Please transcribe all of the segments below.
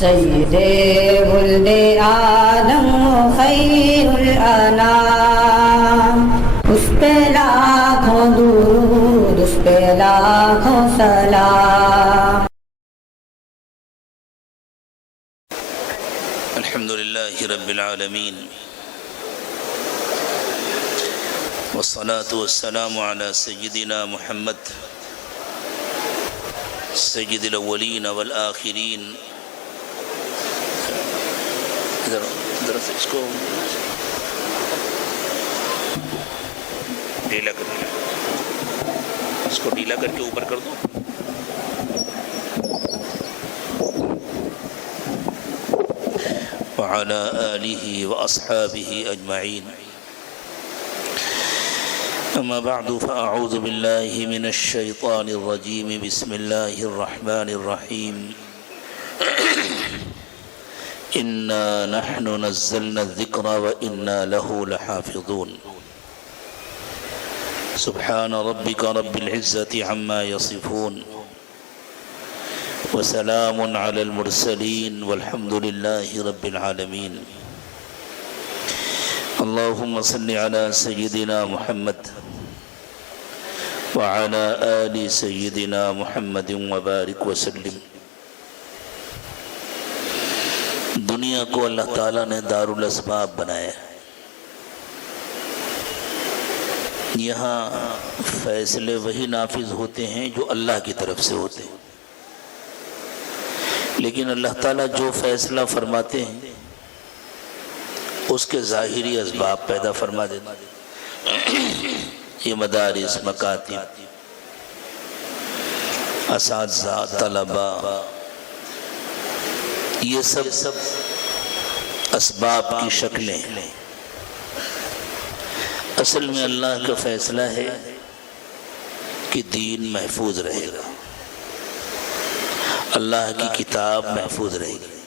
سید ولد آدم خیر الانام، اس پہ لاکھوں درود، اس پہ لاکھوں سلام۔ الحمدللہ رب العالمین، والصلاة والسلام على سیدنا محمد سید الاولین والآخرین۔ ادھر سے اس کو ڈھیلا کر دیا، اس کو ڈھیلا کر کے اوپر کر دو۔ وعلى آلہ واصحابہ اجمعین، اما بعد فاعوذ باللہ من الشیطان الرجیم، بسم اللہ الرحمن الرحیم۔ انا نحن نزلنا الذکر وانا له لحافظون۔ سبحان ربک رب العزة عما یصفون، وسلام علی المرسلین، والحمد للہ رب العالمین۔ اللہم صل علی سیدنا محمد وعلی آل سیدنا محمد وبارک وسلم۔ دنیا کو اللہ تعالیٰ نے دارالاسباب بنایا ہے، یہاں فیصلے وہی نافذ ہوتے ہیں جو اللہ کی طرف سے ہوتے ہیں، لیکن اللہ تعالیٰ جو فیصلہ فرماتے ہیں اس کے ظاہری اسباب پیدا فرما دیتے ہیں۔ یہ مدارس، مکاتب، اساتذہ، طلباء، یہ سب اسباب کی شکلیں ہیں۔ اصل میں اللہ کا فیصلہ ہے کہ دین محفوظ رہے گا، اللہ کی کتاب محفوظ رہے گی۔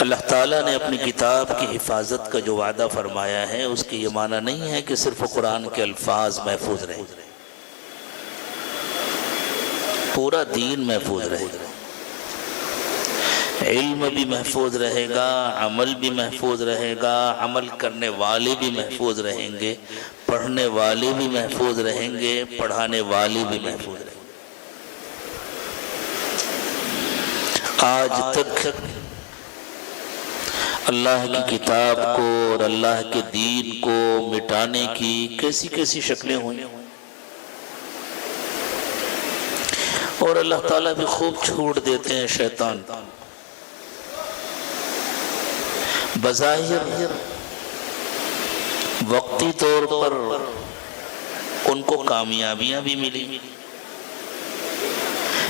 اللہ تعالیٰ نے اپنی کتاب کی حفاظت کا جو وعدہ فرمایا ہے، اس کی یہ معنی نہیں ہے کہ صرف قرآن کے الفاظ محفوظ رہیں گے، پورا دین محفوظ رہے گا، علم بھی محفوظ رہے گا، عمل بھی محفوظ رہے گا، عمل کرنے والے بھی محفوظ رہیں گے، پڑھنے والے بھی محفوظ رہیں گے، پڑھانے والے بھی محفوظ رہیں گے۔ آج تک اللہ کی کتاب کو اور اللہ کے دین کو مٹانے کی کیسی کیسی شکلیں ہوئی، اور اللہ تعالیٰ بھی خوب چھوڑ دیتے ہیں شیطان۔ بظاہر وقتی طور پر ان کو کامیابیاں بھی ملی،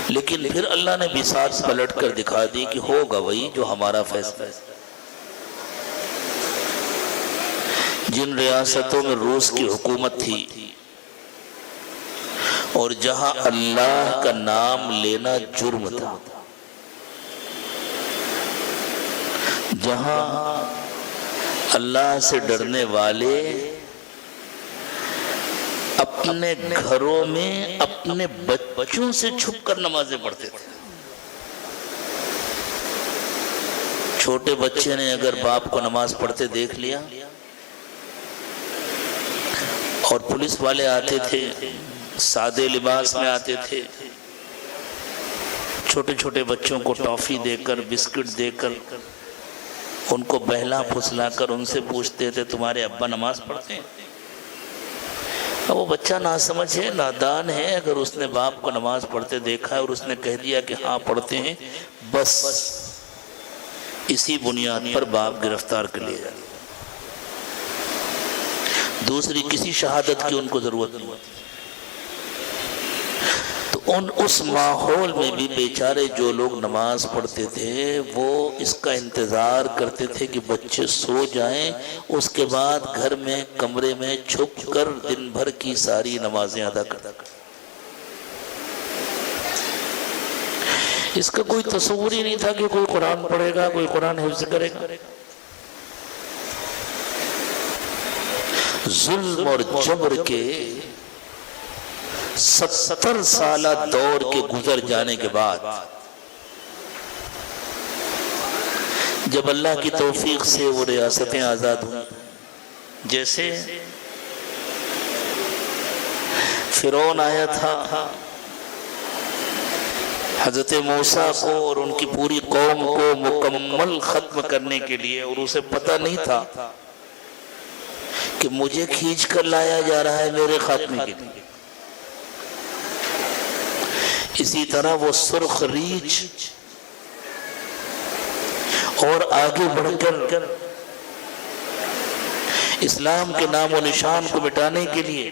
لیکن پھر اللہ نے بساط پلٹ کر دکھا دی کہ ہوگا وہی جو ہمارا فیصلہ ہے۔ جن ریاستوں میں روس کی حکومت تھی اور جہاں اللہ کا نام لینا جرم تھا، جہاں اللہ سے ڈرنے والے اپنے گھروں میں اپنے بچوں سے چھپ کر نمازیں پڑھتے تھے۔ چھوٹے بچے نے اگر باپ کو نماز پڑھتے دیکھ لیا اور پولیس والے آتے تھے، سادے لباس میں آتے تھے، چھوٹے چھوٹے بچوں کو ٹافی دے کر، بسکٹ دے کر، ان کو بہلا پھسلا کر ان سے پوچھتے تھے تمہارے ابا نماز پڑھتے ہیں؟ اب وہ بچہ ناسمجھ ہے، نادان ہے، اگر اس نے باپ کو نماز پڑھتے دیکھا ہے اور اس نے کہہ دیا کہ ہاں پڑھتے ہیں، بس اسی بنیاد پر باپ گرفتار کر لیا جائے، دوسری کسی شہادت کی ان کو ضرورت نہیں ہوتی۔ تو اس ماحول میں بھی بیچارے جو لوگ نماز پڑھتے تھے وہ اس کا انتظار کرتے تھے کہ بچے سو جائیں، اس کے بعد گھر میں کمرے میں چھپ کر دن بھر کی ساری نمازیں ادا کرتے۔ اس کا کوئی تصور ہی نہیں تھا کہ کوئی قرآن پڑھے گا، کوئی قرآن حفظ کرے گا۔ ظلم اور جبر کے 70 سالہ دور کے گزر جانے کے بعد جب اللہ کی توفیق سے وہ ریاستیں آزاد ہوئیں، جیسے فرعون آیا تھا حضرت موسیٰ کو اور ان کی پوری قوم کو مکمل ختم کرنے کے لیے، اور اسے پتہ نہیں تھا کہ مجھے کھینچ کر لایا جا رہا ہے میرے خاتمے کے لیے۔ اسی طرح وہ سرخ ریچھ اور آگے بڑھ کر اسلام کے نام و نشان کو مٹانے کے لیے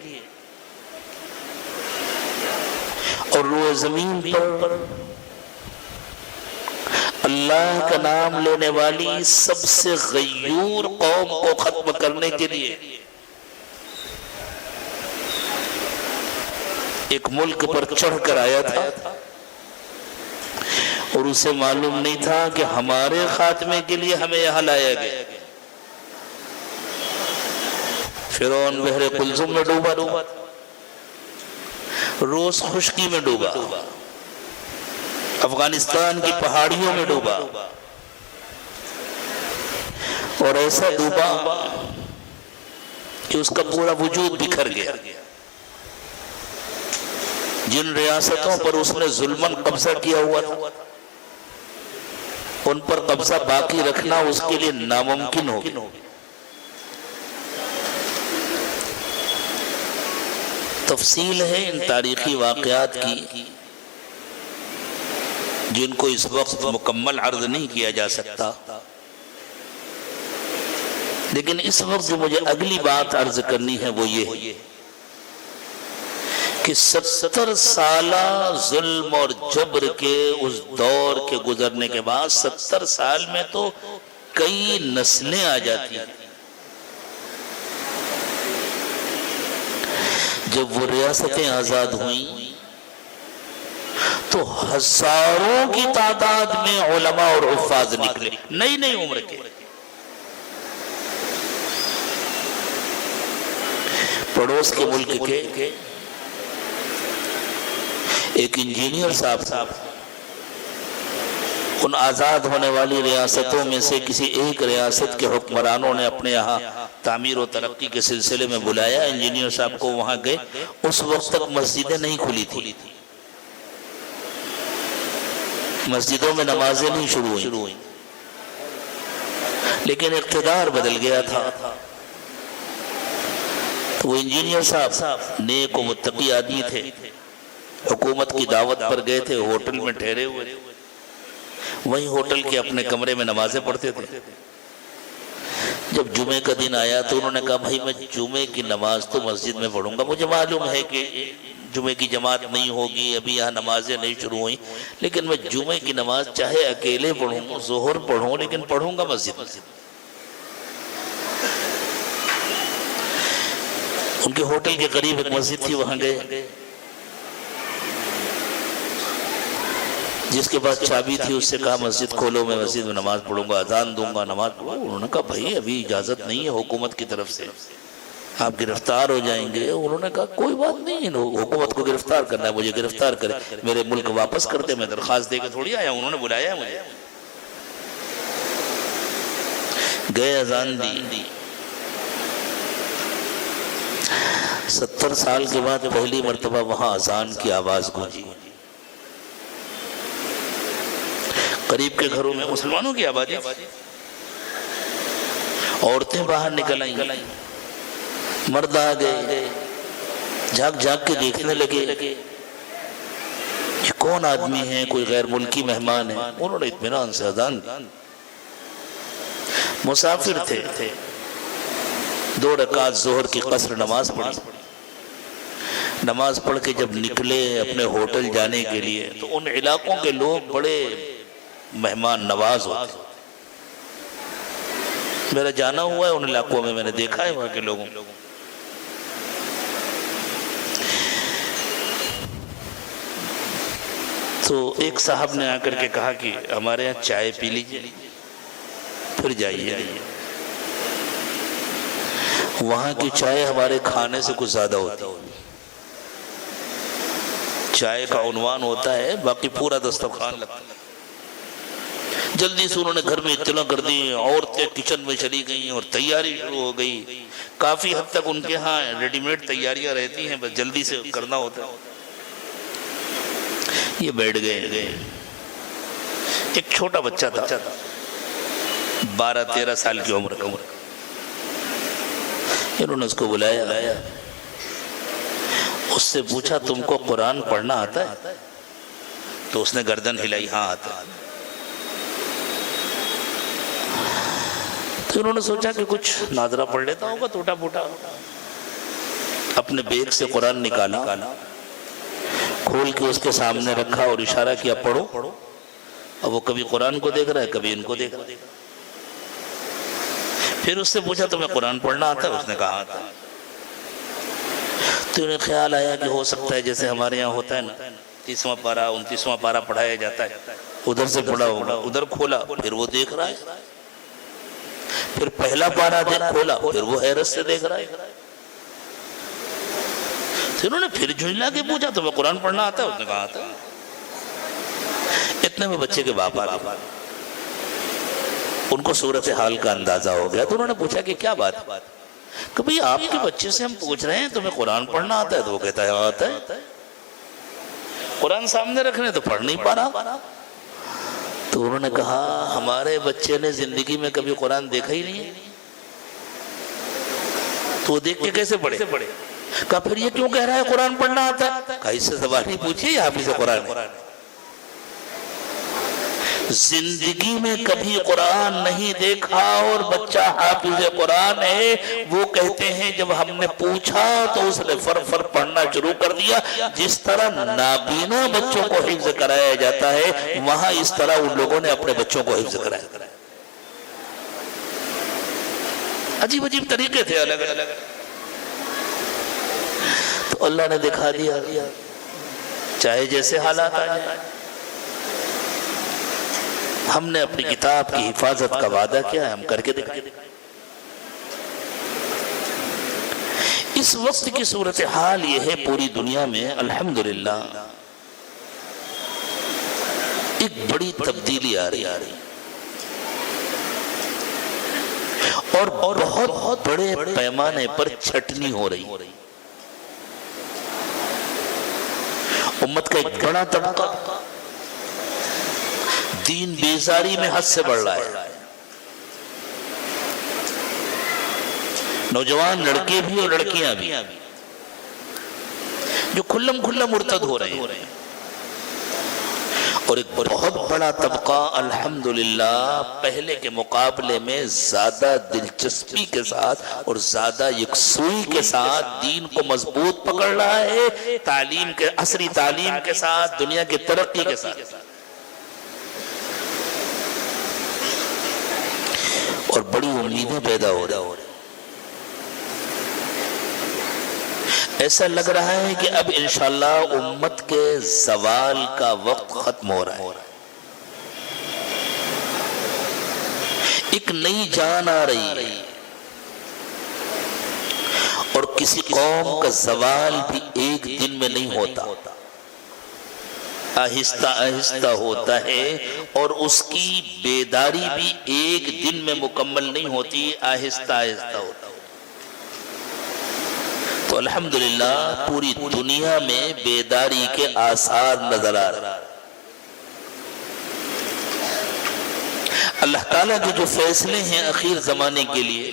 اور روئے زمین پر اللہ کا نام لینے والی سب سے غیور قوم کو ختم کرنے کے لیے ایک ملک پر چڑھ کر آیا تھا، اور اسے معلوم نہیں تھا کہ ہمارے خاتمے کے لیے ہمیں یہاں لایا گیا۔ فرعون بحر قلزم میں ڈوبا تھا، روس خشکی میں ڈوبا، افغانستان کی پہاڑیوں میں ڈوبا، اور ایسا ڈوبا کہ اس کا پورا وجود بکھر گیا۔ جن ریاستوں پر اس نے ظلماً قبضہ کیا ہوا تھا، ان پر قبضہ باقی رکھنا اس کے لیے ناممکن ہو گیا۔ تفصیل ہے ان تاریخی واقعات کی جن کو اس وقت مکمل عرض نہیں کیا جا سکتا، لیکن اس وقت جو مجھے اگلی بات عرض کرنی ہے وہ یہ ہے کہ 70 سالہ ظلم اور جبر کے اس دور کے گزرنے کے بعد 70 سال میں تو کئی نسلیں آ جاتی ہیں۔ جب وہ ریاستیں آزاد ہوئیں تو ہزاروں کی تعداد میں علماء اور حفاظ نکلے، نئی نئی عمر کے۔ پڑوس کے ملک کے ایک انجینئر صاحب ان آزاد ہونے والی ریاستوں میں سے کسی ایک ریاست کے حکمرانوں نے اپنے یہاں تعمیر و ترقی کے سلسلے میں بلایا۔ انجینئر صاحب کو وہاں گئے، اس وقت تک مسجدیں نہیں کھلی تھی، مسجدوں میں نمازیں نہیں شروع ہوئیں، لیکن اقتدار بدل گیا تھا۔ تو وہ انجینئر صاحب نیک و متقی آدمی تھے، حکومت کی دعوت پر گئے تھے، ہوٹل میں ٹھہرے ہوئے تھے، وہیں ہوٹل کے اپنے کمرے میں نمازیں پڑھتے تھے۔ جب جمعے کا دن آیا تو انہوں نے کہا بھائی میں جمعے کی نماز تو مسجد میں پڑھوں گا، مجھے معلوم ہے کہ جمعے کی جماعت نہیں ہوگی، ابھی یہاں نمازیں نہیں شروع ہوئیں، لیکن میں جمعے کی نماز چاہے اکیلے پڑھوں، ظہر پڑھوں، لیکن پڑھوں گا مسجد میں۔ ان کے ہوٹل کے قریب ایک مسجد تھی، وہاں گئے، جس کے پاس چابی تھی اس سے کہا مسجد کھولو، میں مسجد میں نماز پڑھوں گا، اذان دوں گا، نماز پڑھوں گا۔ انہوں نے کہا بھائی ابھی اجازت نہیں ہے حکومت کی طرف سے، آپ گرفتار ہو جائیں گے۔ انہوں نے کہا کوئی بات نہیں، حکومت کو گرفتار کرنا ہے مجھے گرفتار کرے، میرے ملک واپس کرتے، میں درخواست دے کے تھوڑی آیا، انہوں نے بلایا ہے مجھے۔ گئے، اذان دی۔ 70 سال کے بعد پہلی مرتبہ وہاں اذان کی آواز گونجی۔ قریب کے گھروں میں مسلمانوں کی آبادی، عورتیں باہر نکل آئیں، مرد آ گئے، جھاگ جھاگ کے دیکھنے لگے یہ کون آدمی ہے، کوئی غیر ملکی مہمان ہے۔ انہوں نے اطمینان سے اذان دی۔ مسافر تھے، 2 رکعت ظہر کی قصر نماز پڑھی۔ نماز پڑھ کے جب نکلے اپنے ہوٹل جانے کے لیے تو ان علاقوں کے لوگ بڑے مہمان نواز ہوتے، میرا جانا ہوا ہے ان علاقوں میں، میں نے دیکھا ہے وہاں کے لوگوں۔ تو ایک صاحب نے آ کر کے کہا کہ ہمارے یہاں چائے پی لیجیے پھر جائیے۔ وہاں کی چائے ہمارے کھانے سے کچھ زیادہ ہوتی ہے، چائے کا عنوان ہوتا ہے، باقی پورا دسترخوان لگتا ہے۔ جلدی سے انہوں نے گھر میں اطلاع کر دی، عورتیں کچن میں چلی گئیں اور تیاری شروع ہو گئی۔ کافی حد تک ان کے ہاں ریڈی میڈ تیاریاں رہتی ہیں، بس جلدی سے کرنا ہوتا ہے۔ یہ بیٹھ گئے، ایک چھوٹا بچہ تھا 12-13 سال کی عمر کا۔ انہوں نے اس کو بلایا، اس سے پوچھا تم کو قرآن پڑھنا آتا ہے؟ تو اس نے گردن ہلائی، ہاں آتا ہے۔ تو انہوں نے سوچا کہ کچھ ناظرہ پڑھ لیتا ہوگا ٹوٹا پھوٹا۔ اپنے بیگ سے قرآن نکالا، کھول کے اس کے سامنے رکھا اور اشارہ کیا پڑھو۔ اب وہ کبھی قرآن کو دیکھ رہا ہے، کبھی ان کو دیکھ رہا ہے۔ پھر اس سے پوچھا تمہیں قرآن پڑھنا آتا ہے؟ اس نے کہا آتا ہے۔ تو انہیں خیال آیا کہ ہو سکتا ہے جیسے ہمارے یہاں ہوتا ہے نا، 30واں پارہ 29واں پارہ پڑھایا جاتا ہے، ادھر سے پڑھا ہوگا۔ ادھر کھولا، پھر وہ دیکھ رہا ہے، پھر پہلا پارہ کھولا، پھر وہ حیرت سے دیکھ رہا ہے۔ تو انہوں نے پھر جھنجلا کے پوچھا تمہیں قرآن پڑھنا آتا ہے؟ اس نے کہا آتا ہے۔ اتنے میں بچے کے باپ آ گئے، ان کو صورتحال کا اندازہ ہو گیا۔ تو انہوں نے پوچھا کہ کیا بات ہے؟ کہ بھئی آپ کے بچے سے ہم پوچھ رہے ہیں تمہیں قرآن پڑھنا آتا ہے؟ تو وہ کہتا ہے آتا ہے۔ قرآن سامنے رکھنے تو پڑھ نہیں پا رہا۔ تو انہوں نے کہا ہمارے بچے نے زندگی میں کبھی قرآن دیکھا ہی نہیں ہے، تو وہ دیکھ کے کیسے پڑھے؟ کہا پھر یہ کیوں کہہ رہا ہے قرآن پڑھنا آتا ہے؟ کہا اس سے سوال نہیں پوچھئے، یہ حافظ قرآن ہے۔ زندگی میں کبھی قرآن نہیں دیکھا اور بچہ حافظ قرآن ہے، وہ کہتے ہیں جب ہم نے پوچھا تو اس نے فر پڑھنا شروع کر دیا۔ جس طرح نابینا بچوں کو حفظ کرایا جاتا ہے، وہاں اس طرح ان لوگوں نے اپنے بچوں کو حفظ کرایا۔ عجیب عجیب طریقے تھے الگ الگ۔ تو اللہ نے دکھا دیا، چاہے جیسے حالات آ جائیں، ہم نے اپنی کتاب کی حفاظت کا وعدہ کیا ہے، ہم کر کے دکھائیں۔ اس وقت کی صورتحال یہ ہے پوری دنیا میں الحمدللہ ایک بڑی تبدیلی آ رہی اور بہت بڑے پیمانے پر چھٹنی ہو رہی۔ امت کا ایک بڑا طبقہ دین بیزاری میں حد سے بڑھ رہا ہے۔ نوجوان لڑکے بھی اور لڑکیاں بھی جو کھلم کھلا مرتد ہو رہے ہیں، اور ایک بہت بڑا طبقہ الحمدللہ پہلے کے مقابلے میں زیادہ دلچسپی کے ساتھ اور زیادہ یکسوئی کے ساتھ دین کو مضبوط پکڑ رہا ہے، تعلیم کے عصری تعلیم کے ساتھ، دنیا کی ترقی کے ساتھ، اور بڑی امیدیں پیدا ہو رہی۔ ایسا لگ رہا ہے کہ اب انشاءاللہ امت کے زوال کا وقت ختم ہو رہا ہے، ایک نئی جان آ رہی ہے، اور کسی قوم کا زوال بھی ایک دن میں نہیں ہوتا، آہستہ آہستہ ہوتا ہے، اور اس کی بیداری بھی ایک دن میں مکمل نہیں ہوتی، آہستہ آہستہ ہوتا ہے۔ تو الحمدللہ پوری دنیا میں بیداری کے آثار نظر آ رہے ہیں۔ اللہ تعالیٰ کے جو فیصلے ہیں اخیر زمانے کے لیے،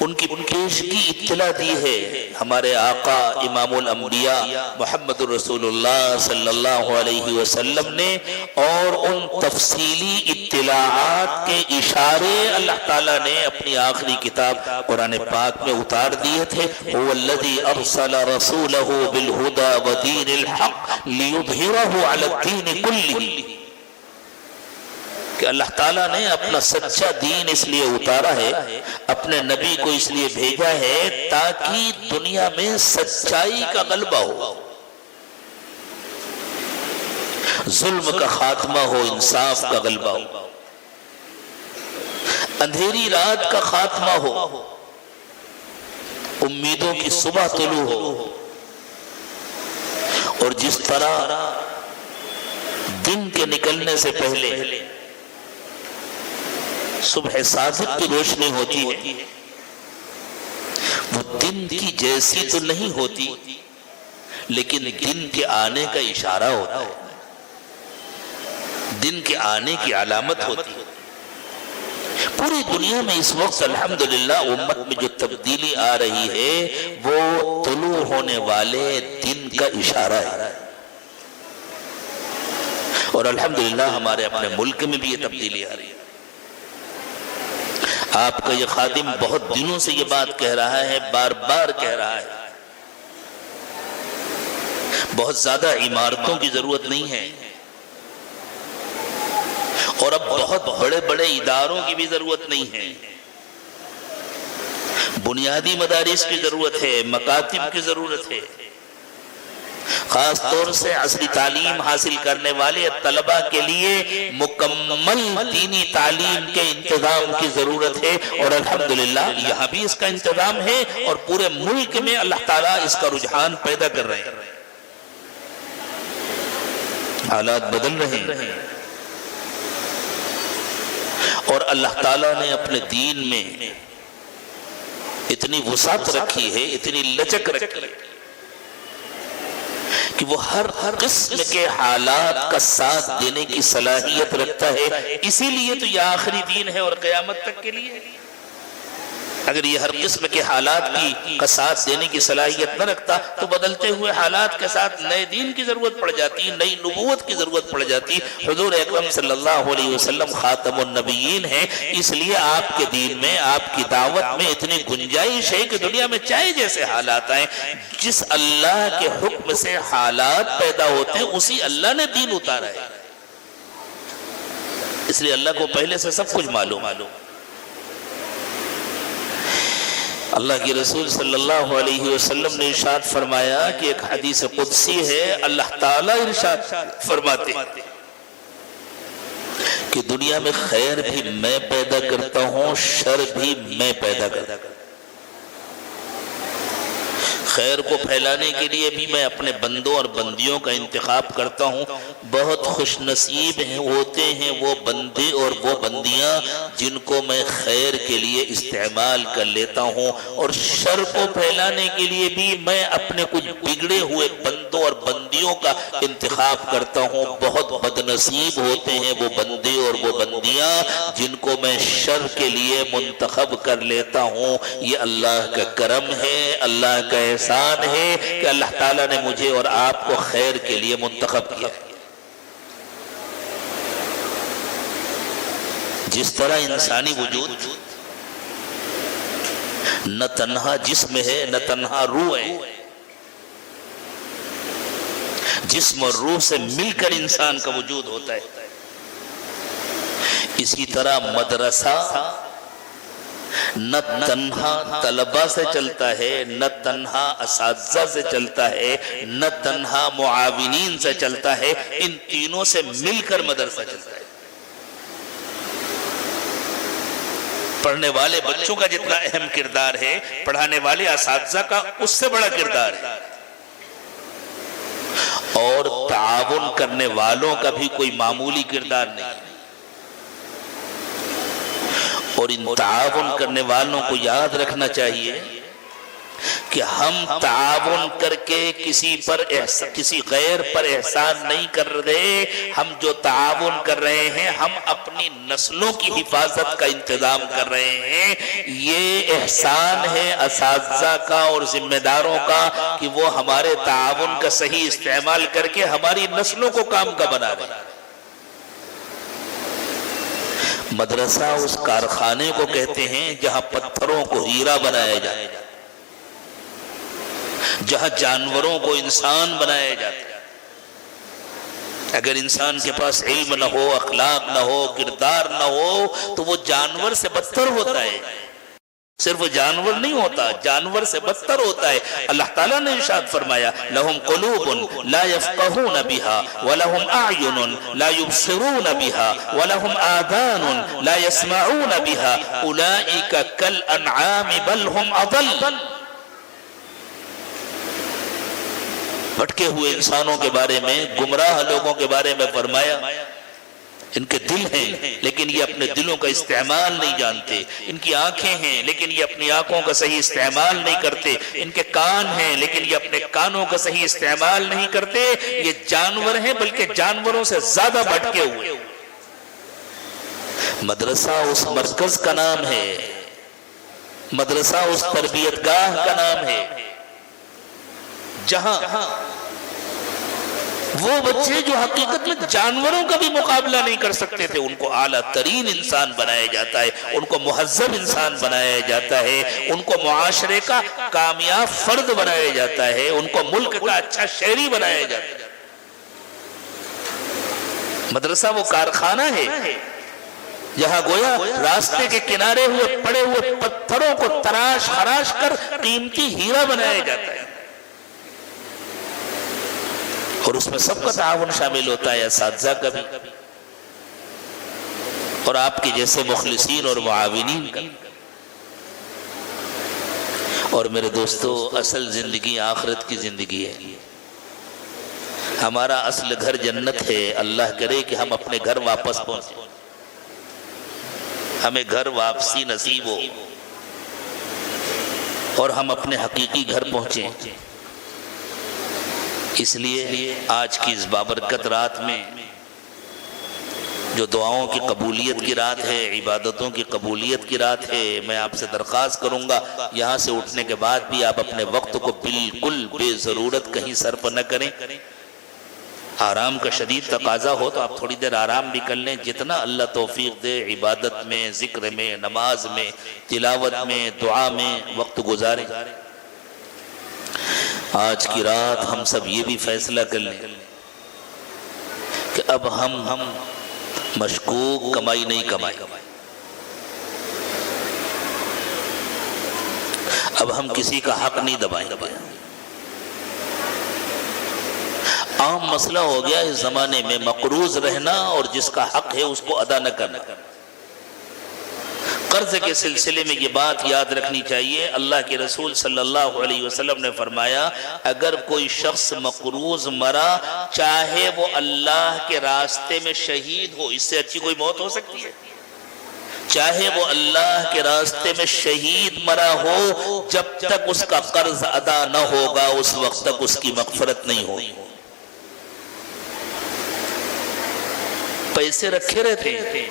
ان کی پیشگی اطلاع دی ہے ہمارے آقا امام الانبیاء محمد رسول اللہ صلی اللہ علیہ وسلم نے، اور ان تفصیلی اطلاعات کے اشارے اللہ تعالیٰ نے اپنی آخری کتاب قرآن پاک میں اتار دیے تھے۔ هو الذی ارسل رسولہ بالہدی ودین الحق لیظہرہ علی الدین کلہ، کہ اللہ تعالیٰ نے اپنا سچا دین اس لیے اتارا ہے، اپنے نبی کو اس لیے بھیجا ہے تاکہ دنیا میں سچائی کا غلبہ ہو، ظلم کا خاتمہ ہو، انصاف کا غلبہ ہو، اندھیری رات کا خاتمہ ہو، امیدوں کی صبح طلوع ہو، اور جس طرح دن کے نکلنے سے پہلے صبح صادق کی روشنی ہوتی ہے، وہ دن کی جیسی تو نہیں ہوتی لیکن دن کے آنے کا اشارہ ہوتا ہے، دن کے آنے کی علامت ہوتی ہے۔ پوری دنیا میں اس وقت الحمدللہ امت میں جو تبدیلی آ رہی ہے وہ طلوع ہونے والے دن کا اشارہ ہے، اور الحمدللہ ہمارے اپنے ملک میں بھی یہ تبدیلی آ رہی ہے۔ آپ کا یہ خادم بہت دنوں سے یہ بات کہہ رہا ہے، بار بار کہہ رہا ہے، بہت زیادہ عمارتوں کی ضرورت نہیں ہے، اور اب بہت بڑے بڑے اداروں کی بھی ضرورت نہیں ہے، بنیادی مدارس کی ضرورت ہے، مکاتب کی ضرورت ہے، خاص طور سے عصری تعلیم حاصل کرنے والے طلبہ کے لیے مکمل دینی تعلیم کے انتظام کی ضرورت ہے، اور الحمدللہ یہاں بھی اس کا انتظام ہے، اور پورے ملک میں اللہ تعالیٰ اس کا رجحان پیدا کر رہے ہیں، حالات بدل رہے ہیں، اور اللہ تعالیٰ نے اپنے دین میں اتنی وسعت رکھی ہے، اتنی لچک رکھی ہے کہ وہ ہر قسم کے حالات کا ساتھ دینے کی صلاحیت رکھتا ہے۔ اسی لیے تو یہ آخری دین ہے اور قیامت تک کے لیے۔ اگر یہ ہر قسم کے حالات کا ساتھ دینے کی صلاحیت نہ رکھتا تو بدلتے ہوئے حالات کے ساتھ نئے دین کی ضرورت پڑ جاتی، نئی نبوت کی ضرورت پڑ جاتی۔ حضور اکرم صلی اللہ علیہ وسلم خاتم النبیین ہیں، اس لیے آپ کے دین میں، آپ کی دعوت میں اتنی گنجائش ہے کہ دنیا میں چاہے جیسے حالات آئیں، جس اللہ کے حکم سے حالات پیدا ہوتے ہیں اسی اللہ نے دین اتارا ہے، اس لیے اللہ کو پہلے سے سب کچھ معلوم۔ اللہ کے رسول صلی اللہ علیہ وسلم نے ارشاد فرمایا کہ ایک حدیث قدسی ہے، اللہ تعالیٰ ارشاد فرماتے کہ دنیا میں خیر بھی میں پیدا کرتا ہوں، شر بھی میں پیدا کرتا ہوں۔ خیر کو پھیلانے کے لیے بھی میں اپنے بندوں اور بندیوں کا انتخاب کرتا ہوں، بہت خوش نصیب ہوتے ہیں وہ بندے اور وہ بندیاں جن کو میں خیر کے لیے استعمال کر لیتا ہوں، اور شر کو پھیلانے کے لیے بھی میں اپنے کچھ بگڑے ہوئے بندوں اور بندیوں کا انتخاب کرتا ہوں، بہت بد نصیب ہوتے ہیں وہ بندے اور وہ بندیاں جن کو میں شر کے لیے منتخب کر لیتا ہوں۔ یہ اللہ کا کرم ہے، اللہ کا احسان ہے کہ اللہ تعالیٰ نے مجھے اور آپ کو خیر کے لیے منتخب کیا۔ جس طرح انسانی وجود نہ تنہا جسم ہے نہ تنہا روح ہے، جسم اور روح سے مل کر انسان کا وجود ہوتا ہے، اسی طرح مدرسہ نہ تنہا طلبہ سے چلتا ہے، نہ تنہا اساتذہ سے چلتا ہے، نہ تنہا معاونین سے چلتا ہے، ان تینوں سے مل کر مدرسہ چلتا ہے۔ پڑھنے والے بچوں کا جتنا اہم کردار ہے، پڑھانے والے اساتذہ کا اس سے بڑا کردار ہے، اور تعاون کرنے والوں کا بھی کوئی معمولی کردار نہیں ہے۔ اور ان تعاون کرنے والوں کو یاد رکھنا چاہیے کہ ہم تعاون کر کے کسی غیر پر احسان نہیں کر رہے، ہم جو تعاون کر رہے ہیں ہم اپنی نسلوں کی حفاظت کا انتظام کر رہے ہیں۔ یہ احسان ہے اساتذہ کا اور ذمہ داروں کا کہ وہ ہمارے تعاون کا صحیح استعمال کر کے ہماری نسلوں کو کام کا بنا رہے ہیں۔ مدرسہ اس کارخانے کو کہتے ہیں جہاں پتھروں کو ہیرا بنایا جائے، جہاں جانوروں کو انسان بنایا جاتا ہے۔ اگر انسان کے پاس علم نہ ہو، اخلاق نہ ہو، کردار نہ ہو تو وہ جانور سے بدتر ہوتا ہے۔ صرف جانور نہیں ہوتا، جانور سے بدتر ہوتا ہے۔ اللہ تعالیٰ نے ارشاد فرمایا لَهُمْ قُلُوبٌ لَا يَفْقَهُونَ بِهَا وَلَهُمْ أَعْيُنٌ لَا يُبْصِرُونَ بِهَا وَلَهُمْ آذَانٌ لَا يَسْمَعُونَ بِهَا أُولَئِكَ كَالْأَنْعَامِ بَلْ هُمْ أَضَلُّ۔ بھٹکے ہوئے انسانوں کے بارے میں، گمراہ لوگوں کے بارے میں فرمایا ان کے دل ہیں لیکن یہ اپنے دلوں کا استعمال نہیں جانتے، ان کی آنکھیں ہیں لیکن یہ اپنی آنکھوں کا صحیح استعمال نہیں کرتے، ان کے کان ہیں لیکن یہ اپنے کانوں کا صحیح استعمال نہیں کرتے، یہ جانور ہیں بلکہ جانوروں سے زیادہ بھٹکے ہوئے۔ مدرسہ اس مرکز کا نام ہے، مدرسہ اس تربیت گاہ کا نام ہے جہاں وہ بچے جو حقیقت میں جانوروں کا بھی مقابلہ نہیں کر سکتے تھے، ان کو اعلیٰ ترین انسان بنایا جاتا ہے، ان کو مہذب انسان بنایا جاتا ہے، ان کو معاشرے کا کامیاب فرد بنایا جاتا ہے، ان کو ملک کا اچھا شہری بنایا جاتا ہے۔ مدرسہ وہ کارخانہ ہے جہاں گویا راستے کے کنارے ہوئے پڑے ہوئے پتھروں کو تراش خراش کر قیمتی ہیرا بنایا جاتا ہے، اور اس میں سب کا تعاون شامل ہوتا ہے، اساتذہ کا بھی اور آپ کے جیسے مخلصین اور معاونین کا۔ اور میرے دوستو، اصل زندگی آخرت کی زندگی ہے، ہمارا اصل گھر جنت ہے۔ اللہ کرے کہ ہم اپنے گھر واپس پہنچیں، ہمیں گھر واپسی نصیب ہو اور ہم اپنے حقیقی گھر پہنچیں۔ اس لیے آج کی اس بابرکت رات میں جو دعاؤں کی قبولیت کی رات ہے، عبادتوں کی قبولیت کی رات ہے، میں آپ سے درخواست کروں گا یہاں سے اٹھنے کے بعد بھی آپ اپنے وقت کو بالکل بے ضرورت کہیں صرف نہ کریں۔ آرام کا شدید تقاضا ہو تو آپ تھوڑی دیر آرام بھی کر لیں، جتنا اللہ توفیق دے عبادت میں، ذکر میں، نماز میں، تلاوت میں، دعا میں وقت گزاریں۔ آج کی رات ہم سب یہ بھی فیصلہ کر لیں کہ اب ہم مشکوک کمائی نہیں کمائیں، اب ہم کسی کا حق نہیں دبائیں۔ عام مسئلہ ہو گیا اس زمانے میں مقروض رہنا اور جس کا حق ہے اس کو ادا نہ کرنا۔ قرض کے سلسلے میں یہ بات یاد رکھنی چاہیے، اللہ کے رسول صلی اللہ علیہ وسلم نے فرمایا اگر کوئی شخص مقروض مرا، چاہے وہ اللہ کے راستے میں شہید ہو، اس سے اچھی کوئی موت ہو سکتی ہے؟ چاہے وہ اللہ کے راستے میں شہید مرا ہو، جب تک اس کا قرض ادا نہ ہوگا اس وقت تک اس کی مغفرت نہیں ہوگی۔ پیسے رکھے رہتے ہیں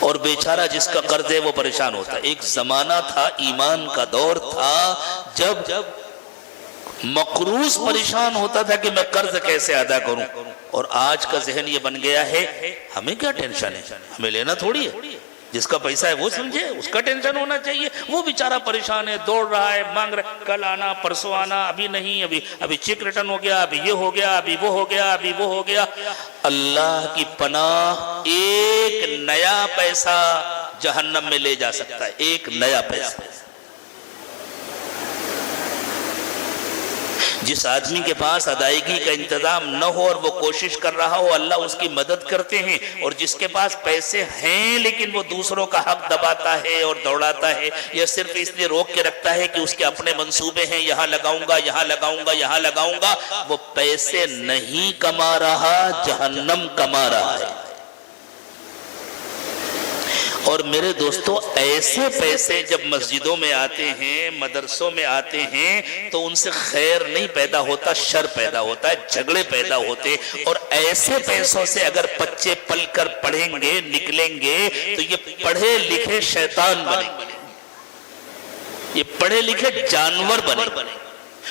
اور بیچارہ جس کا قرض ہے وہ پریشان ہوتا ہے۔ ایک زمانہ تھا، ایمان کا دور تھا، جب مقروض پریشان ہوتا تھا کہ میں قرض کیسے ادا کروں، اور آج کا ذہن یہ بن گیا ہے ہمیں کیا ٹینشن ہے، ہمیں لینا تھوڑی ہے، جس کا پیسہ ہے وہ سمجھے، اس کا ٹینشن ہونا چاہیے۔ وہ بیچارہ پریشان ہے، دوڑ رہا ہے، مانگ رہا ہے، کل آنا، پرسوں آنا، ابھی نہیں، ابھی چیک ریٹرن ہو گیا، ابھی یہ ہو گیا، ابھی وہ ہو گیا، ابھی وہ ہو گیا۔ اللہ کی پناہ، ایک نیا پیسہ جہنم میں لے جا سکتا ہے، ایک نیا پیسہ۔ جس آدمی کے پاس ادائیگی کا انتظام نہ ہو اور وہ کوشش کر رہا ہو، اللہ اس کی مدد کرتے ہیں، اور جس کے پاس پیسے ہیں لیکن وہ دوسروں کا حق دباتا ہے اور دوڑاتا ہے، یا صرف اس لیے روک کے رکھتا ہے کہ اس کے اپنے منصوبے ہیں، یہاں لگاؤں گا، یہاں لگاؤں گا، یہاں لگاؤں گا، وہ پیسے نہیں کما رہا، جہنم کما رہا ہے۔ اور میرے دوستو، ایسے پیسے جب مسجدوں میں آتے ہیں، مدرسوں میں آتے ہیں، تو ان سے خیر نہیں پیدا ہوتا، شر پیدا ہوتا ہے، جھگڑے پیدا ہوتے، اور ایسے پیسوں سے اگر بچے پل کر پڑھیں گے، نکلیں گے، تو یہ پڑھے لکھے شیطان بنیں گے، یہ پڑھے لکھے جانور بنیں گے،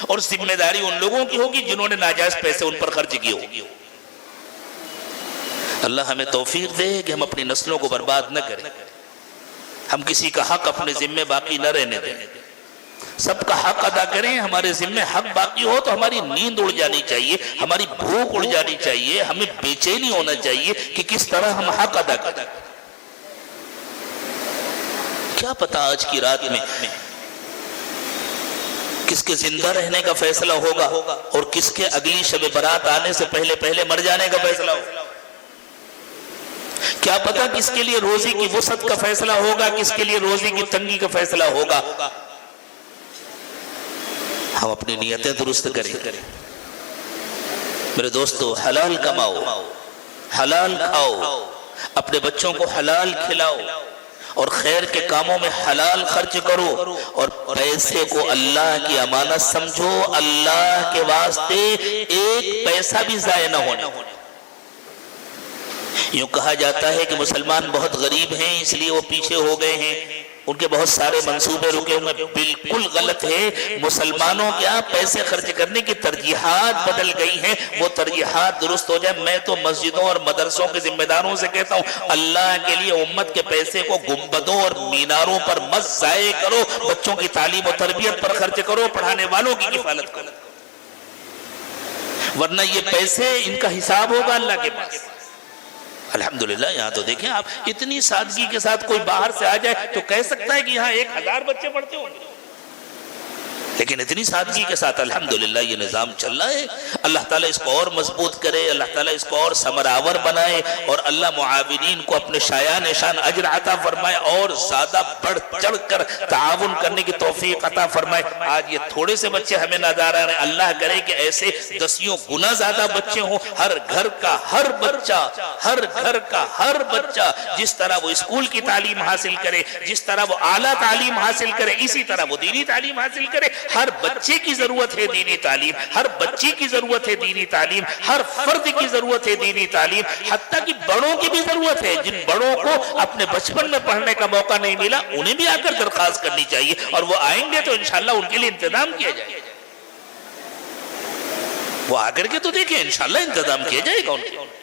اور ذمہ داری ان لوگوں کی ہوگی جنہوں نے ناجائز پیسے ان پر خرچ کیے ہوگی۔ اللہ ہمیں توفیق دے کہ ہم اپنی نسلوں کو برباد نہ کریں، ہم کسی کا حق اپنے ذمے باقی نہ رہنے دیں، سب کا حق ادا کریں۔ ہمارے ذمے حق باقی ہو تو ہماری نیند اڑ جانی چاہیے، ہماری بھوک اڑ جانی چاہیے، ہمیں بے چینی ہونا چاہیے کہ کس طرح ہم حق ادا کریں۔ کیا پتا آج کی رات میں کس کے زندہ رہنے کا فیصلہ ہوگا اور کس کے اگلی شب برات آنے سے پہلے مر جانے کا فیصلہ ہوگا۔ کیا پتا کس کے لیے روزی کی وسعت کا فیصلہ ہوگا، کس کے لیے روزی کی تنگی کا فیصلہ ہوگا۔ ہم اپنی نیتیں درست کریں۔ میرے دوستو، حلال کماؤ، حلال کھاؤ، اپنے بچوں کو حلال کھلاؤ، اور خیر کے کاموں میں حلال خرچ کرو، اور پیسے کو اللہ کی امانت سمجھو، اللہ کے واسطے ایک پیسہ بھی ضائع نہ ہونا۔ یوں کہا جاتا ہے کہ مسلمان بہت غریب ہیں اس لیے وہ پیچھے ہو گئے ہیں، ان کے بہت سارے منصوبے رکے ہوئے، بالکل غلط ہے۔ مسلمانوں کیا پیسے خرچ کرنے کی ترجیحات بدل گئی ہیں، وہ ترجیحات درست ہو جائے۔ میں تو مسجدوں اور مدرسوں کے ذمہ داروں سے کہتا ہوں، اللہ کے لیے امت کے پیسے کو گنبدوں اور میناروں پر مت ضائع کرو، بچوں کی تعلیم و تربیت پر خرچ کرو، پڑھانے والوں کی کفالت کرو، ورنہ یہ پیسے ان کا حساب ہوگا اللہ کے پاس۔ الحمدللہ یہاں تو دیکھیں آپ، اتنی سادگی کے ساتھ کوئی باہر سے آ جائے تو کہہ سکتا ہے کہ یہاں 1000 بچے پڑھتے ہوں گے، لیکن اتنی سادگی کے ساتھ الحمدللہ یہ نظام چل رہا ہے۔ اللہ تعالیٰ اس کو اور مضبوط کرے، اللہ تعالیٰ اس کو اور ثمرآور بنائے، اور اللہ معاونین کو اپنے شایان نشان اجر عطا فرمائے، اور زیادہ بڑھ چڑھ کر تعاون کرنے کی توفیق عطا فرمائے۔ آج یہ تھوڑے سے بچے ہمیں نظر آ رہے ہیں، اللہ کرے کہ ایسے 10 گنا زیادہ بچے ہوں، ہر گھر کا ہر بچہ، ہر گھر کا ہر بچہ جس طرح وہ اسکول کی تعلیم حاصل کرے، جس طرح وہ اعلیٰ تعلیم حاصل کرے، اسی طرح وہ دینی تعلیم حاصل کرے۔ ہر بچے کی ضرورت ہے دینی تعلیم، ہر بچی کی ضرورت ہے دینی تعلیم، ہر فرد کی ضرورت ہے دینی تعلیم، حتیٰ کہ بڑوں کی بھی ضرورت ہے۔ جن بڑوں کو اپنے بچپن میں پڑھنے کا موقع نہیں ملا، انہیں بھی آ کر درخواست کرنی چاہیے، اور وہ آئیں گے تو انشاءاللہ ان کے لیے انتظام کیا جائے گا۔ وہ آ کر کے تو دیکھیں، انشاءاللہ انتظام کیا جائے گا ان کے۔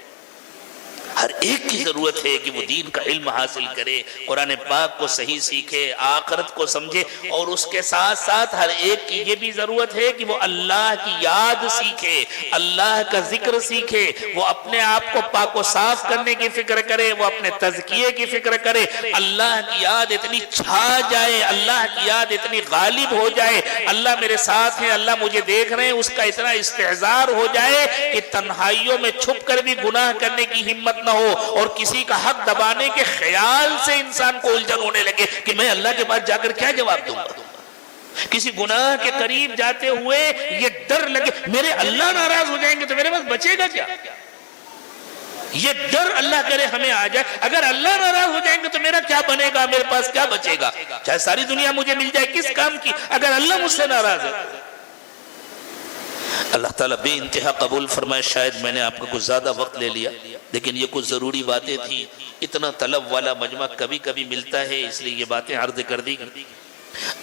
ہر ایک کی ضرورت ہے کہ وہ دین کا علم حاصل کرے، قرآن پاک کو صحیح سیکھے، آخرت کو سمجھے، اور اس کے ساتھ ساتھ ہر ایک کی یہ بھی ضرورت ہے کہ وہ اللہ کی یاد سیکھے، اللہ کا ذکر سیکھے، وہ اپنے آپ کو پاک و صاف کرنے کی فکر کرے، وہ اپنے تزکیے کی فکر کرے، اللہ کی یاد اتنی چھا جائے، اللہ کی یاد اتنی غالب ہو جائے، اللہ میرے ساتھ ہیں، اللہ مجھے دیکھ رہے ہیں، اس کا اتنا استحضار ہو جائے کہ تنہائیوں میں چھپ کر بھی گناہ کرنے کی ہمت نہ ہو، اور کسی کا حق دبانے کے خیال سے انسان کو الجھن ہونے لگے کہ میں اللہ کے پاس جا کر کیا جواب دوں گا۔ کسی گناہ کے قریب جاتے ہوئے یہ ڈر لگے میرے اللہ ناراض ہو جائیں گے تو میرے پاس بچے گا کیا، یہ ڈر اللہ کرے ہمیں آ جائے۔ اگر اللہ ناراض ہو جائیں گے تو میرا کیا بنے گا، میرے پاس کیا بچے گا، چاہے ساری دنیا مجھے مل جائے کس کام کی، اگر اللہ مجھ سے ناراض ہے۔ اللہ تعالیٰ بے انتہا قبول فرمائے۔ شاید میں نے آپ کو کچھ زیادہ وقت لے لیا، لیکن یہ کچھ ضروری باتیں تھیں، اتنا طلب والا مجمع کبھی کبھی ملتا ہے، اس لیے یہ باتیں عرض کر دی۔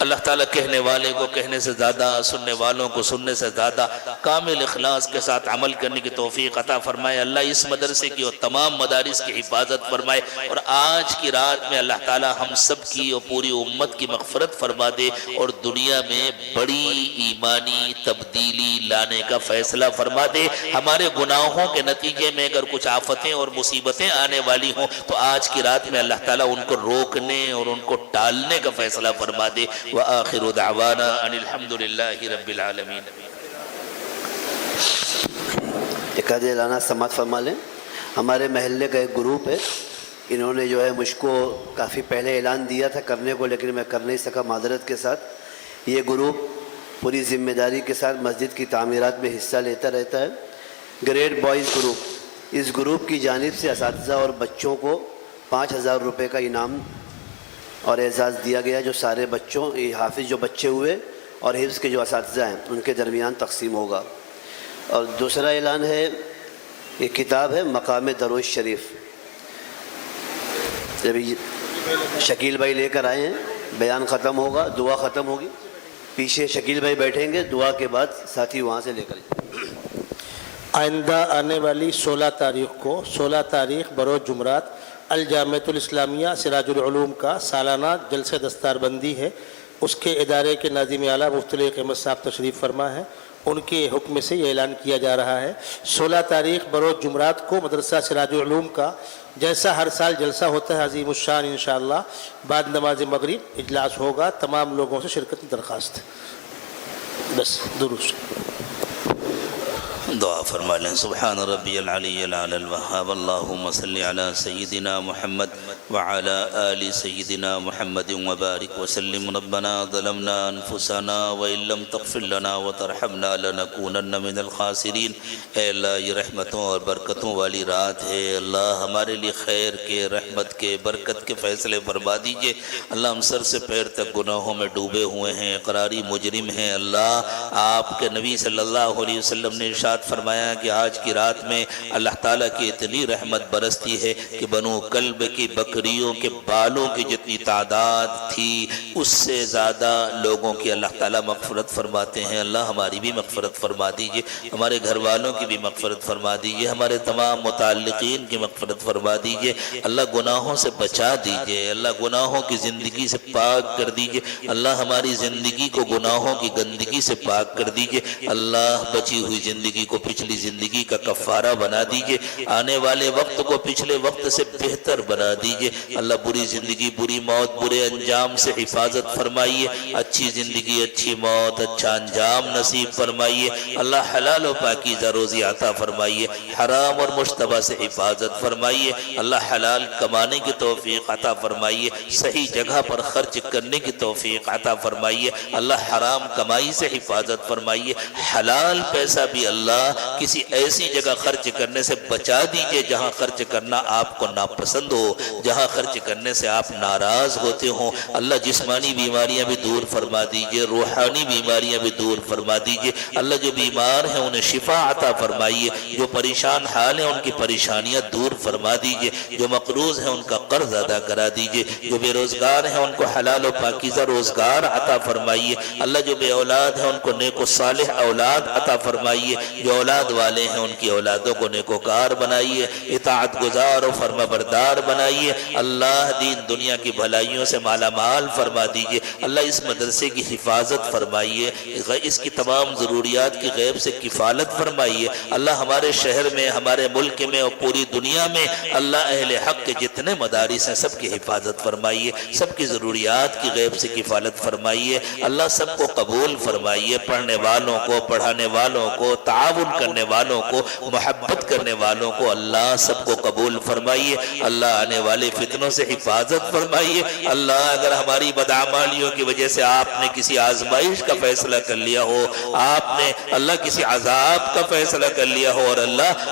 اللہ تعالیٰ کہنے والے کو کہنے سے زیادہ، سننے والوں کو سننے سے زیادہ کامل اخلاص کے ساتھ عمل کرنے کی توفیق عطا فرمائے۔ اللہ اس مدرسے کی اور تمام مدارس کی حفاظت فرمائے، اور آج کی رات میں اللہ تعالیٰ ہم سب کی اور پوری امت کی مغفرت فرما دے، اور دنیا میں بڑی ایمانی تبدیلی لانے کا فیصلہ فرما دے۔ ہمارے گناہوں کے نتیجے میں اگر کچھ آفتیں اور مصیبتیں آنے والی ہوں تو آج کی رات میں اللہ تعالیٰ ان کو روکنے اور ان کو ٹالنے کا فیصلہ فرما دے۔ وآخر دعوانا ان الحمدللہ رب العالمین۔ ایک آدھ اعلانہ سماعت فرما لیں۔ ہمارے محلے کا ایک گروپ ہے، انہوں نے جو ہے مجھ کو کافی پہلے اعلان دیا تھا کرنے کو، لیکن میں کر نہیں سکا معذرت کے ساتھ۔ یہ گروپ پوری ذمہ داری کے ساتھ مسجد کی تعمیرات میں حصہ لیتا رہتا ہے۔ گریٹ بوائز گروپ، اس گروپ کی جانب سے اساتذہ اور بچوں کو 5000 روپے کا انعام اور اعزاز دیا گیا، جو سارے بچوں، حافظ جو بچے ہوئے اور حفظ کے جو اساتذہ ہیں ان کے درمیان تقسیم ہوگا۔ اور دوسرا اعلان ہے، یہ کتاب ہے مقام دروش شریف، جب شکیل بھائی لے کر آئے ہیں، بیان ختم ہوگا، دعا ختم ہوگی، پیچھے شکیل بھائی بیٹھیں گے، دعا کے بعد ساتھی وہاں سے لے کر جائیں۔ آئندہ آنے والی 16 تاریخ بروز جمعرات الجامعۃ الاسلامیہ سراج العلوم کا سالانہ جلسہ دستار بندی ہے، اس کے ادارے کے ناظم اعلیٰ مفتی علی احمد صاحب تشریف فرما ہے، ان کے حکم سے یہ اعلان کیا جا رہا ہے۔ 16 تاریخ بروز جمعرات کو مدرسہ سراج العلوم کا جیسا ہر سال جلسہ ہوتا ہے عظیم الشان، انشاءاللہ بعد نماز مغرب اجلاس ہوگا، تمام لوگوں سے شرکت کی درخواست۔ بس درست۔ دعا فرما لیں. سبحان ربی العلی العلی الوہاب. اللہم صلی علی سیدنا محمد وعلی آل سیدنا محمد وبارک وسلم. ربنا ظلمنا انفسنا وإن لم تغفر لنا وترحمنا لنکونن من الخاسرین. اے اللہ یہ رحمتوں اور برکتوں والی رات ہے. اللہ ہمارے لیے خیر کے، رحمت کے، برکت کے فیصلے فرما دیجئے. اللہ ہم سر سے پیر تک گناہوں میں ڈوبے ہوئے ہیں، اقراری مجرم ہیں. اللہ آپ کے نبی صلی اللہ علیہ وسلم نے ارشاد فرمایا کہ آج کی رات میں اللہ تعالیٰ کی اتنی رحمت برستی ہے کہ بنو کلب کی بکریوں کے بالوں کی جتنی تعداد تھی اس سے زیادہ لوگوں کی اللہ تعالیٰ مغفرت فرماتے ہیں. اللہ ہماری بھی مغفرت فرما دیجئے، ہمارے گھر والوں کی بھی مغفرت فرما دیجئے، ہمارے تمام متعلقین کی مغفرت فرما دیجئے. اللہ گناہوں سے بچا دیجئے، اللہ گناہوں کی زندگی سے پاک کر دیجئے. اللہ ہماری زندگی کو گناہوں کی گندگی سے پاک کر دیجئے. اللہ بچی ہوئی زندگی کو پچھلی زندگی کا کفارہ بنا دیجئے، آنے والے وقت کو پچھلے وقت سے بہتر بنا دیجئے. اللہ بری زندگی، بری موت، برے انجام سے حفاظت فرمائیے. اچھی زندگی، اچھی موت، اچھا انجام نصیب فرمائیے. اللہ حلال و پاکیزہ روزی عطا فرمائیے، حرام اور مشتبہ سے حفاظت فرمائیے. اللہ حلال کمانے کی توفیق عطا فرمائیے، صحیح جگہ پر خرچ کرنے کی توفیق عطا فرمائیے. اللہ حرام کمائی سے حفاظت فرمائیے. حلال پیسہ بھی اللہ کسی ایسی جگہ خرچ کرنے سے بچا دیجئے جہاں خرچ کرنا آپ کو ناپسند ہو، جہاں خرچ کرنے سے آپ ناراض ہوتے ہوں. اللہ جسمانی بیماریاں بھی دور فرما دیجئے، روحانی بیماریاں بھی دور فرما دیجئے. اللہ جو بیمار ہیں انہیں شفا عطا فرمائیے، جو پریشان حال ہیں ان کی پریشانیاں دور فرما دیجئے، جو مقروض ہیں ان کا قرض ادا کرا دیجئے، جو بے روزگار ہیں ان کو حلال و پاکیزہ روزگار عطا فرمائیے. اللہ جو بے اولاد ہیں ان کو نیک و صالح اولاد عطا فرمائیے، جو اولاد والے ہیں ان کی اولادوں کو نیکوکار بنائیے، اطاعت گزار و فرما بردار بنائیے. اللہ دین دنیا کی بھلائیوں سے مالا مال فرما دیجئے. اللہ اس مدرسے کی حفاظت فرمائیے، اس کی تمام ضروریات کی غیب سے کفالت فرمائیے. اللہ ہمارے شہر میں، ہمارے ملک میں اور پوری دنیا میں اللہ اہل حق کے جتنے مدارس ہیں سب کی حفاظت فرمائیے، سب کی ضروریات کی غیب سے کفالت فرمائیے. اللہ سب کو قبول فرمائیے، پڑھنے والوں کو، پڑھانے والوں کو، تعاون کرنے والوں کو، محبت کرنے والوں کو اللہ سب کو قبول فرمائیے. اللہ آنے والے فتنوں سے حفاظت فرمائیے. اللہ اگر ہماری بدعمالیوں کی وجہ سے آپ نے کسی آزمائش کا فیصلہ کر لیا ہو، آپ نے اللہ کسی عذاب کا فیصلہ کر لیا ہو،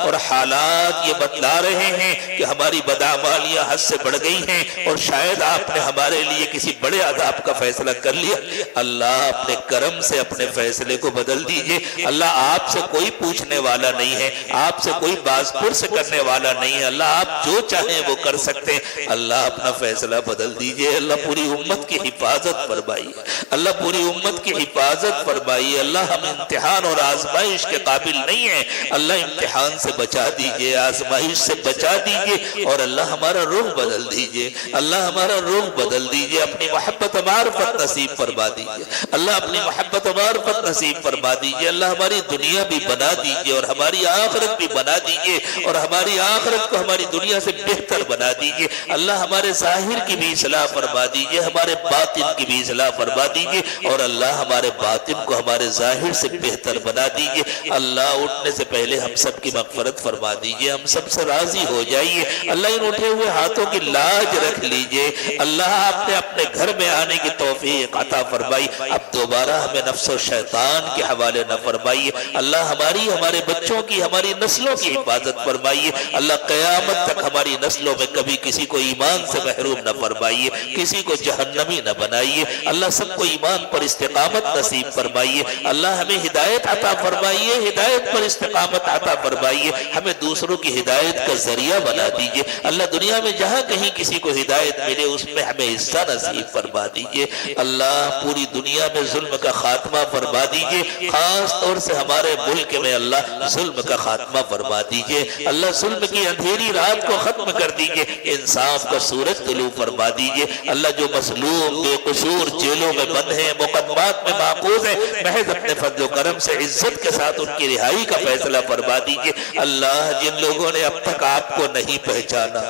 اور حالات یہ بتلا رہے ہیں کہ ہماری بدعمالیاں حد سے بڑھ گئی ہیں اور شاید آپ نے ہمارے لیے کسی بڑے عذاب کا فیصلہ کر لیا، اللہ اپنے کرم سے اپنے فیصلے کو بدل دیجئے. اللہ آپ سے کوئی پوچھنے والا نہیں ہے، آپ سے کوئی باز پرس کرنے والا نہیں ہے. اللہ آپ جو چاہیں وہ کر سکتے ہیں. اللہ اپنا فیصلہ بدل دیجئے. اللہ پوری امت کی حفاظت فرمائیے، اللہ پوری امت کی حفاظت فرمائیے. اللہ ہم امتحان اور آزمائش کے قابل نہیں ہیں، اللہ امتحان سے بچا دیجئے، آزمائش سے بچا دیجئے، اور اللہ ہمارا رخ بدل دیجئے. اللہ ہمارا رخ بدل دیجئے. اپنی محبت معرفت نصیب فرما دیجئے. اللہ اپنی محبت معرفت نصیب فرما دیجئے. اللہ ہماری دنیا بھی بنا دیجئے اور ہماری آخرت بھی بنا دیجئے، اور ہماری آخرت کو ہماری دنیا سے بہتر بنا دیجئے. اللہ ہمارے ظاہر کی بھی اصلاح فرما دیجئے، ہمارے باطن کی بھی اصلاح فرما دیجئے، اور اللہ ہمارے باطن کو ہمارے ظاہر سے بہتر بنا دیجئے. اللہ اٹھنے سے پہلے ہم سب کی مغفرت فرما دیجئے، ہم سب سے راضی ہو جائیے. اللہ ان اٹھے ہوئے ہاتھوں کی لاج رکھ لیجئے. اللہ آپ نے اپنے گھر میں آنے کی توفیق عطا فرمائی. اب دوبارہ ہمیں نفس و شیطان کے حوالے نہ فرمائیے. اللہ ہمارے بچوں کی، ہماری نسلوں کی حفاظت فرمائیے. اللہ قیامت تک ہماری نسلوں میں کبھی کسی کو ایمان سے محروم نہ فرمائیے، کسی کو جہنمی نہ بنائیے. اللہ سب کو ایمان پر استقامت نصیب فرمائیے. اللہ ہمیں ہدایت عطا فرمائیے، ہدایت پر استقامت عطا فرمائیے. ہمیں دوسروں کی ہدایت کا ذریعہ بنا دیجئے. اللہ دنیا میں جہاں کہیں کسی کو ہدایت ملے اس میں ہمیں حصہ نصیب فرما دیجئے. اللہ پوری دنیا میں ظلم کا خاتمہ فرما دیجئے، خاص طور سے ہمارے ملک میں اللہ ظلم کا خاتمہ فرما دیجئے. اللہ ظلم کی اندھیری رات کو ختم کر دیجئے، انصاف کا سورج طلوع فرما دیجئے. اللہ جو مظلوم بے قصور جیلوں میں بند ہیں، مقدمات میں محفوظ ہیں، محض اپنے فضل و کرم سے عزت کے ساتھ ان کی رہائی کا فیصلہ فرما دیجئے. اللہ جن لوگوں نے اب تک آپ کو نہیں پہچانا،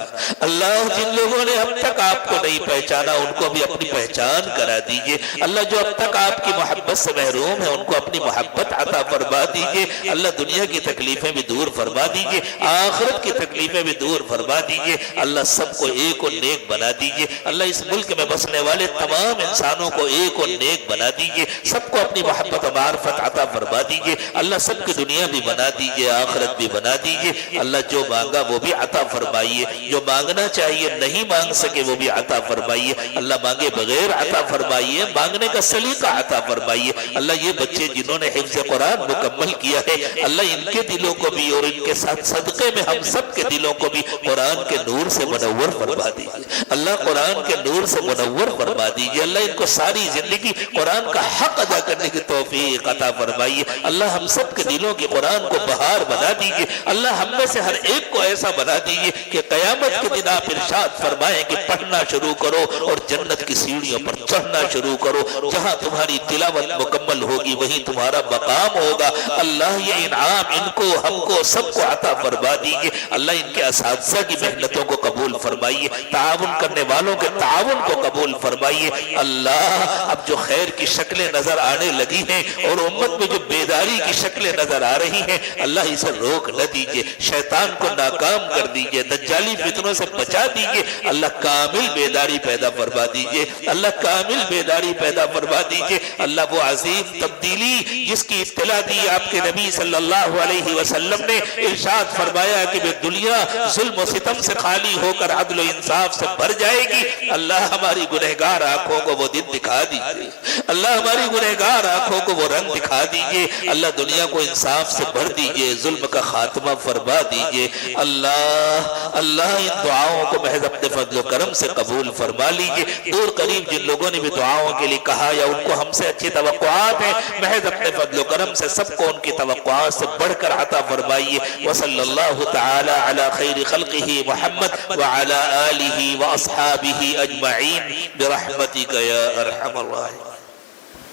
اللہ جن لوگوں نے اب تک آپ کو نہیں پہچانا ان کو بھی اپنی پہچان کرا دیجئے. اللہ جو اب تک آپ کی محبت سے محروم ہے ان کو اپنی محبت عطا فرما دیجئے. اللہ دنیا کی تکلیفیں بھی دور فرما دیجئے، آخرت کی تکلیفیں بھی دور فرما دیجئے، اللہ سب کو ایک اور نیک بنا دیجئے، اللہ اس ملک میں بسنے والے تمام انسانوں کو ایک اور نیک بنا دیجئے، سب کو اپنی محبت و معرفت عطا فرما دیجئے، اللہ سب کی دنیا بھی بنا دیجئے، آخرت بھی بنا دیجئے، اللہ جو مانگا وہ بھی عطا فرمائیے، جو مانگنا چاہیے نہیں مانگ سکے وہ بھی عطا فرمائیے، اللہ مانگے بغیر عطا فرمائیے، مانگنے کا سلیقہ عطا فرمائیے، اللہ یہ بچے جنہوں نے حفظ قرآن مکمل کیا ہے اللہ ان کے دلوں کو بھی اور ان کے ساتھ صدقے میں ہم سب کے دلوں کو بھی قرآن کے نور سے منور فرما دیجئے، اللہ قرآن کے نور سے منور فرما دیجئے، اللہ ان کو ساری زندگی قرآن کا حق ادا کرنے کی توفیق عطا فرمائیے، اللہ ہم سب کے دلوں کی قرآن کو بہار بنا دیجئے، اللہ ہم میں سے ہر ایک کو ایسا بنا دیجئے کہ قیامت کے دن آپ ارشاد فرمائیں کہ پڑھنا شروع کرو اور جنت کی سیڑھیوں پر چڑھنا شروع کرو، جہاں تمہاری تلاوت مکمل ہوگی وہیں تمہارا مقام ہوگا، اللہ یہ انعام ان کو ہم کو سب کو عطا فرما دیجئے، اللہ ان کے اساتذہ کی محنتوں کو قبول فرمائیے، تعاون کرنے والوں کے تعاون کو قبول فرمائیے، اللہ اب جو خیر کی شکلیں نظر آنے لگی ہیں اور امت میں جو بیداری کی شکلیں نظر آ رہی ہیں اللہ اسے روک نہ دیجئے، شیطان کو ناکام کر دیجئے، دجالی فتنوں سے بچا دیجئے، اللہ کامل بیداری پیدا فرما دیجئے، اللہ کامل بیداری پیدا فرما دیجئے، اللہ وہ عظیم تبدیلی جس کی اطلاع دی آپ کے نبی صلی اللہ علیہ وسلم نے، ارشاد فرمایا کہ وہ دنیا ظلم و ستم سے خالی ہو کر عدل و انصاف سے بھر جائے گی، اللہ ہماری گنہگار آنکھوں کو وہ دن دکھا دیجئے، اللہ ہماری گنہگار آنکھوں کو وہ رنگ دکھا دیجئے، اللہ دنیا کو انصاف سے بھر دیجئے، ظلم کا خاتمہ فرما دیجئے، اللہ ان دعاؤں کو محض اپنے فضل و کرم سے قبول فرما لیجئے، دور قریب جن لوگوں نے بھی دعاؤں کے لیے کہا یا ان کو ہم سے اچھی توقعات ہیں محض اپنے فضل و کرم سے سب کو ان کی توقعات سے بڑھ کر عطا فرمائیے، وصلی اللہ تعالی علی خیر خلقہ محمد وعلی آلہ واصحابہ اجمعین برحمتک یا ارحم الراحمین۔